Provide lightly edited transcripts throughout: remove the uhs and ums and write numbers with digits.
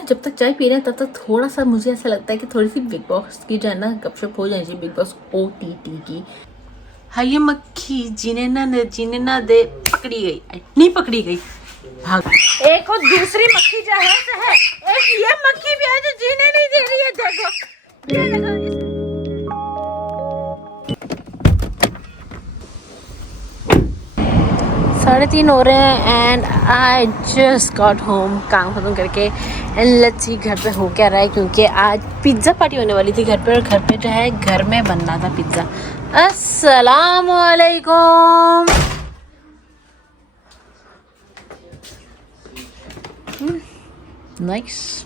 जब तक चाय पी रहे हैं तब तक थोड़ा सा मुझे ऐसा लगता है कि थोड़ी सी बिग बॉस की जो है ना गपशप हो जानी चाहिए, बिग बॉस OTT की। हाँ ये मक्खी जीने ना दे, पकड़ी गई नहीं पकड़ी गई, भाग। एक और दूसरी मक्खी जो है एक ये मक्खी भी है जो जीने नहीं दे रही है, देखो। 3:30 हो रहे हैं and I just got home, काम खत्म करके। एंड लेट्स सी घर पे हो क्या रहा है, क्योंकि आज पिज़्ज़ा पार्टी होने वाली थी घर पे, और घर पे जो है घर में बनना था पिज़्ज़ा। अस्सलाम वालेकुम। नाइस।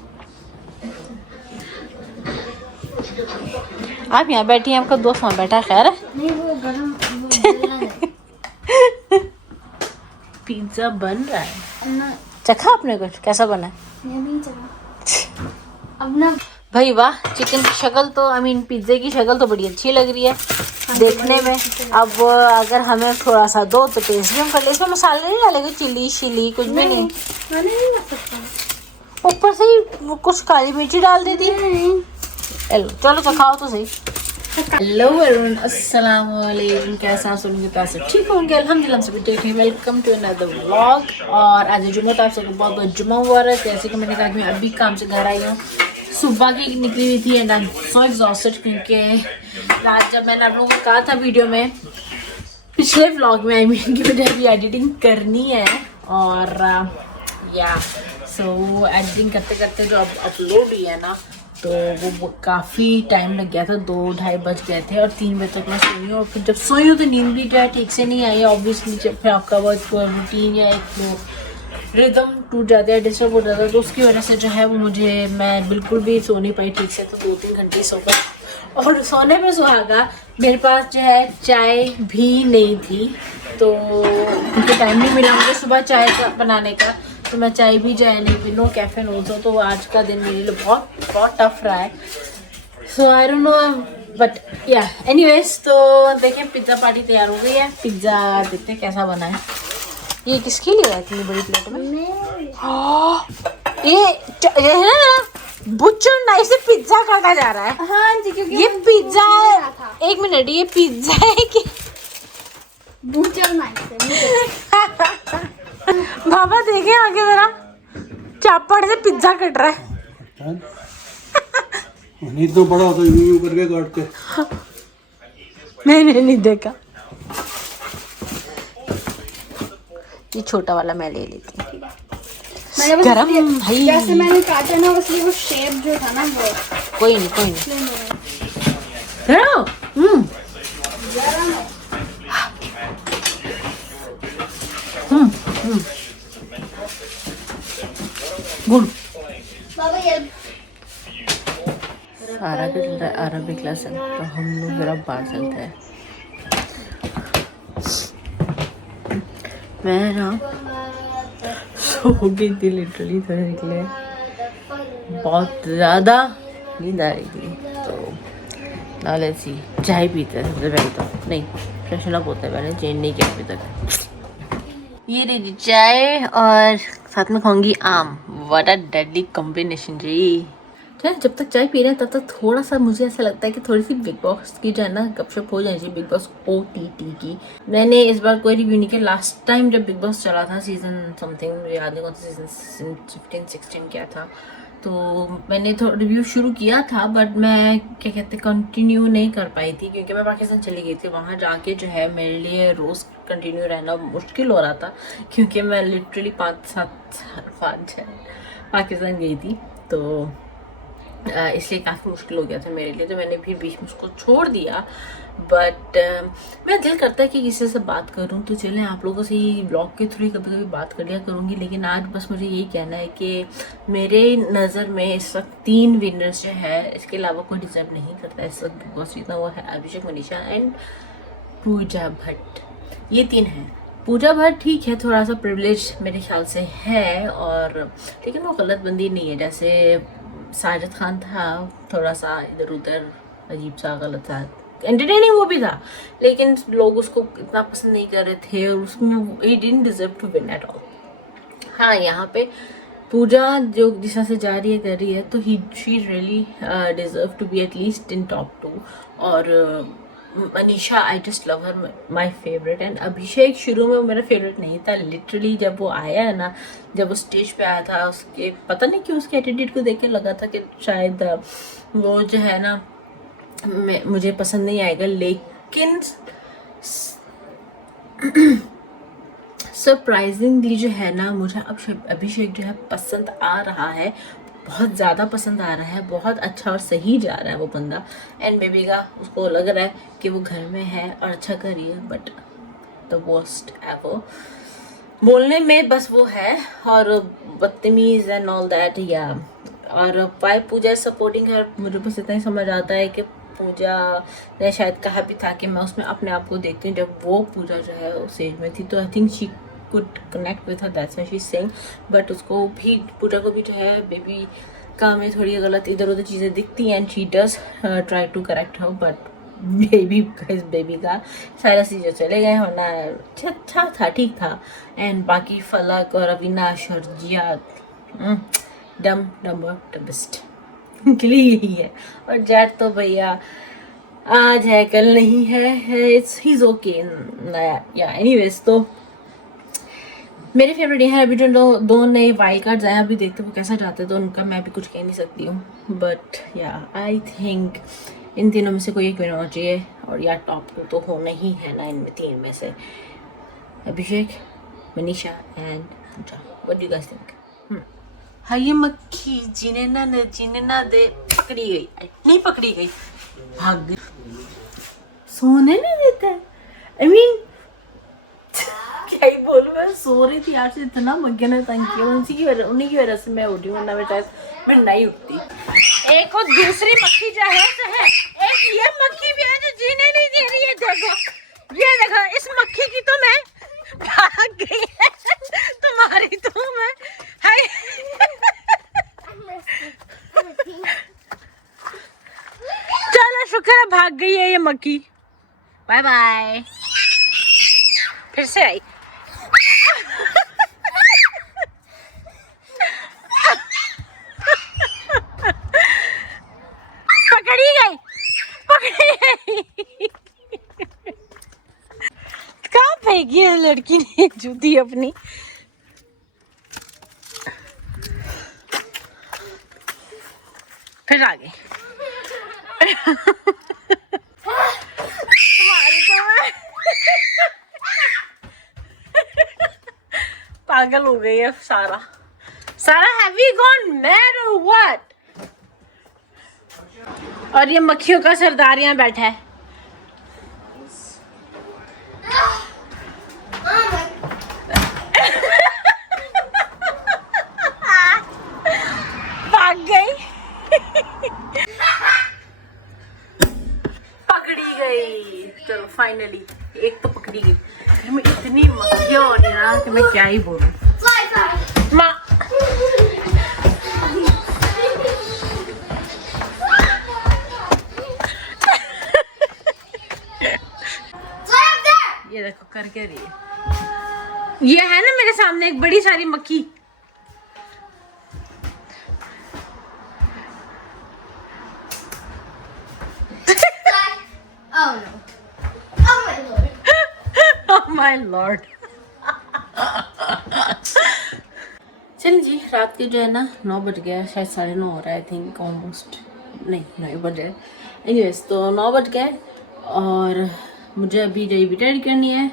आप यहाँ बैठी हैं, आपका दोस्त वहाँ बैठा है, खैर है। नहीं वो गरम पिज़्ज़ा बन रहा है ना, चखा आपने कुछ, कैसा बना है? ये भी चला अब ना भाई वाह, चिकन की शक्ल तो पिज्जे की शक्ल तो बड़ी अच्छी लग रही है देखने में। अब अगर हमें थोड़ा सा दो तो टेस्ट भी हम कर ले। इसमें मसाले नहीं डालेंगे, चिली शिली कुछ भी नहीं, मैंने नहीं कर सकता। ऊपर से ही कुछ काली मिर्ची डाल देती। चलो चखाओ तो सही। हेलो एवरीवन, अस्सलाम वालेकुम। कैसा आप सुनेंगे, कैसे ठीक होंगे? अल्हम्दुलिल्लाह सभी ठीक है। Welcome to another vlog. और आज जुम्मा, तो आप सबको बहुत बहुत जुम्मा मुबारक। जैसे कि मैंने कहा कि मैं अभी काम से घर आई हूँ, सुबह की निकली हुई थी and I am so exhausted, क्योंकि रात जब मैंने आप लोगों को कहा था वीडियो में, पिछले व्लॉग में कि मुझे अभी एडिटिंग करनी है, और या सो एडिटिंग करते करते जो अब अपलोड हुई है ना, तो वो काफ़ी टाइम लग गया था, 2-2:30 बज गए थे, और 3 बजे तक मैं सोई हूँ। और फिर जब सोई हूँ तो नींद भी जो है ठीक से नहीं आई ऑब्वियसली। जब फिर आपका वो रूटीन या एक रिदम टूट जाता है, डिस्टर्ब हो जाता है, तो उसकी वजह से जो है वो मैं बिल्कुल भी सो नहीं पाई ठीक से। तो 2-3 घंटे सो गए, और सोने में सुहागा मेरे पास जो है चाय भी नहीं थी, तो क्योंकि टाइम नहीं मिला मुझे सुबह चाय का बनाने का, तो मैं चाय भी जो है नहीं पी, नो कैफीन ऑल्सो। तो आज का दिन मेरे लिए बहुत बहुत टफ रहा है। सो आई डोंट नो बट या एनीवेज, तो देखें पिज़्ज़ा पार्टी तैयार हो गई है। पिज़्ज़ा देखते हैं कैसा बना है। ये किसके लिए है इतनी बड़ी प्लेट में? ये है ना, बुचर नाइफ से पिज़्ज़ा काटा जा रहा है। हाँ जी, क्योंकि ये पिज़्ज़ा है, एक मिनट, ये पिज़्ज़ा है कि बूचर नाइफ से बाबा देखे आगे जरा, चापड़ से पिज़्ज़ा कट रहा है। नहीं तो बड़ा होता यूं करके काटते। मैंने नहीं देखा, ये छोटा वाला मैं ले लेती हूँ। मैंने बस गरम भाई, जैसे मैंने काटा ना, बस वो शेप जो था ना वो कोई नहीं गरम। गुड। बाबा ये सारा कुछ चलता है अरबिक लेसन, तो हम लोग जरा बाहर चलते हैं। मैं ना सो गई थी लिटरली, थोड़े निकले बहुत ज़्यादा नींद आ रही थी, तो नाले सी चाय पीते हैं सबसे पहले, तो नहीं फ्रेशन अप होता है, पहले चेंज नहीं किया अभी तक। ये रही चाय और साथ में खाऊंगी आम। व्हाट अ डेडली कॉम्बिनेशन जी। जब तक चाय पी रहे हैं तब तक थोड़ा सा मुझे ऐसा लगता है कि थोड़ी सी बिग बॉस की जो है ना गपशप हो जानी चाहिए, बिग बॉस OTT की। मैंने इस बार कोई रिव्यू नहीं किया। लास्ट टाइम जब बिग बॉस चला था सीजन समथिंग, मुझे याद नहीं कौन सा सीजन 15-16 क्या था, तो मैंने थोड़ा रिव्यू शुरू किया था, बट मैं क्या कहते कंटिन्यू नहीं कर पाई थी, क्योंकि मैं पाकिस्तान चली गई थी। वहाँ जाके जो है मेरे लिए रोज़ कंटिन्यू रहना मुश्किल हो रहा था, क्योंकि मैं लिटरली 5-7 पाकिस्तान गई थी, तो इसलिए काफ़ी मुश्किल हो गया था मेरे लिए। तो मैंने भी बीच में उसको छोड़ दिया, बट मेरा दिल करता है कि किसी से बात करूं, तो चलें आप लोगों से ही ब्लॉग के थ्रू ही कभी कभी बात कर लिया करूंगी। लेकिन आज बस मुझे यही कहना है कि मेरे नज़र में इस वक्त 3 विनर्स जो है, इसके अलावा कोई डिजर्व नहीं करता इस वक्त बिग बॉस जीतना। वो है अभिषेक, मनीषा एंड पूजा भट्ट, ये 3 हैं। पूजा भट्ट ठीक है, थोड़ा सा प्रिविलेज मेरे ख्याल से है, और लेकिन वो गलत बंदी नहीं है। जैसे साजिद खान था, थोड़ा सा इधर उधर अजीब सा, गलत था, एंटरटेनिंग वो भी था, लेकिन लोग उसको इतना पसंद नहीं कर रहे थे, और उसमें ही didn't deserve to win at all. हाँ, यहाँ पे पूजा जो जिस तरह से जा रही है कर रही है, तो she really deserve to be at least in top 2। और Manisha, I just love her, my favourite. And Abhishek शुरू में वो मेरा फेवरेट नहीं था, लिटरली जब वो आया है ना, जब वो स्टेज पे आया था, उसके पता नहीं क्यों उसके एटीट्यूड को देख के लगा था कि शायद वो जो है ना मुझे पसंद नहीं आएगा। लेकिन सरप्राइजिंगली जो है ना, मुझे अब अभिषेक जो है पसंद आ रहा है, बहुत ज़्यादा पसंद आ रहा है, बहुत अच्छा और सही जा रहा है वो बंदा। एंड बेबी का उसको लग रहा है कि वो घर में है और अच्छा कर रही है, बट द वर्स्ट एवर बोलने में बस वो है, और बदतमीज़ एंड ऑल दैट। या और वाई पूजा सपोर्टिंग है, मुझे बस इतना ही समझ आता है कि पूजा ने शायद कहा भी था कि मैं उसमें अपने आप को देखती हूँ। जब वो पूजा जो है उस एज में थी, तो I think she could connect with her, that's why she is saying. But उसको भी, पूजा को भी जो है बेबी का में थोड़ी गलत इधर उधर चीज़ें दिखती हैं, and she does try to correct her, but baby का सारा चीज़ें चले गए होना अच्छा था, ठीक था। एंड बाकी फलक और अविनाश और जिया द बेस्ट के लिए यही है। और जैट तो भैया आज है कल नहीं है, इट्स ही इज ओके। या एनीवेज, तो मेरे फेवरेट ये है। अभी जो दो नए वाइल्ड कार्ड्स आए, अभी देखते वो कैसा जाते हैं, तो उनका मैं भी कुछ कह नहीं सकती हूँ। बट या आई थिंक इन तीनों में से कोई एक विनर होना चाहिए, और या टॉप 2 तो होना ही है ना इनमें तीन में से, Abhishek, Manisha and Puja. What do you guys think? हाँ, ये मक्खी जीने ना दे, पकड़ी गई, नहीं पकड़ी गई, भाग गई, सोने नहीं देता है। आई मीन क्या ही बोलूं, मैं सो रही थी यार से, इतना मक्खियों ने तंग किया, उन्हीं की वजह से मैं उठी, वरना मैं शायद मैं नहीं उठती। एक और दूसरी मक्खी जो है एक ये मक्खी भी है जो जीने नहीं दे रही है। देखो ये देखो, इस मक्खी की तो मैं भाग गई है, तुम्हारी तो मैं हाय चलो शुक्र है भाग गई है ये मक्खी। Bye bye. फिर से आई। पकड़ी गई। कहाँ फेंकी है लड़की ने जूती अपनी? फिर आ गई। तुम्हारी तो मैं पागल हो गई है सारा। हैव यू गॉन मैड और व्हाट? और ये मक्खियों का सरदार यहाँ बैठा है। भाग गई। पकड़ी गई। चलो फाइनली एक तो पकड़ी गई। मैं इतनी मक्खियाँ हो रही ना कि मैं क्या ही बोलूं। माँ ये देखो कर क्या रही है। ये है ना मेरे सामने एक बड़ी सारी मक्खी। Oh no. Oh my lord. Oh my lord. चलिए जी, रात के जो है ना 9 बज गया, शायद 9:30 हो रहा है, आई थिंक ऑलमोस्ट, नहीं 9 बज रहे। एनीवेज, तो 9 बज गए और मुझे अभी जो भी रेडी करनी है,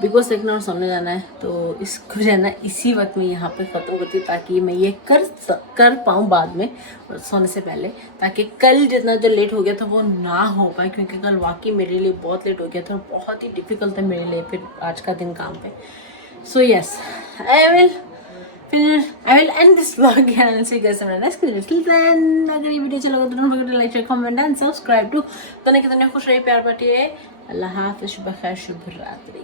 बिकॉज देखना और सोने जाना है। तो इसको जो है ना इसी वक्त में यहाँ पे ख़त्म करती हूँ, ताकि मैं ये कर पाऊँ बाद में सोने से पहले, ताकि कल जितना जो लेट हो गया था वो ना हो पाए, क्योंकि कल वाकई मेरे लिए बहुत लेट हो गया था और बहुत ही डिफ़िकल्ट था मेरे लिए फिर आज का दिन काम पे। So yes, I will end this vlog here and see you guys in the next video. Till then, अगर ये वीडियो अच्छा लगा तो don't forget to like, share, comment and subscribe to। तो नहीं कि खुश रहिए, प्यार बांटिए। अल्लाह हाफ़िज़, शुभ खैर, शुभ रात्रि।